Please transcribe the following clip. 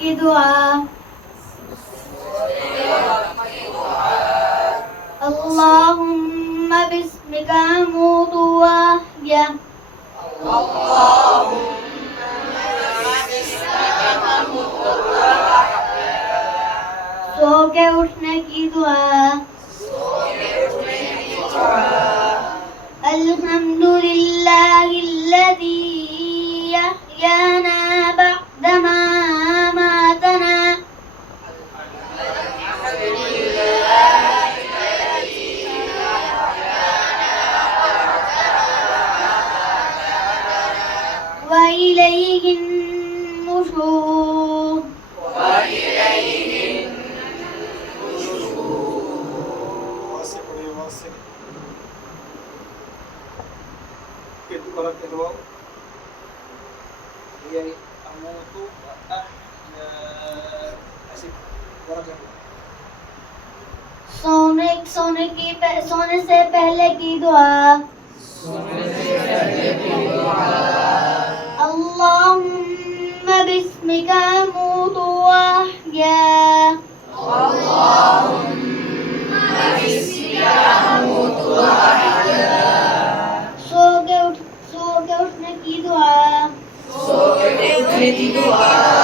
की दुआ اللهم باسمك أموت وأحيا सो के उठने की दुआ अल्हम्दुलिल्लाहिल्लज़ी अहयाना बअदमा अमातना व इलैहिन नुशूर Para kedua dia amutu ahya asik barakallahu सोने से पहले की दुआ اللهم باسمك أموت وأحيا सो के उठने की दुआ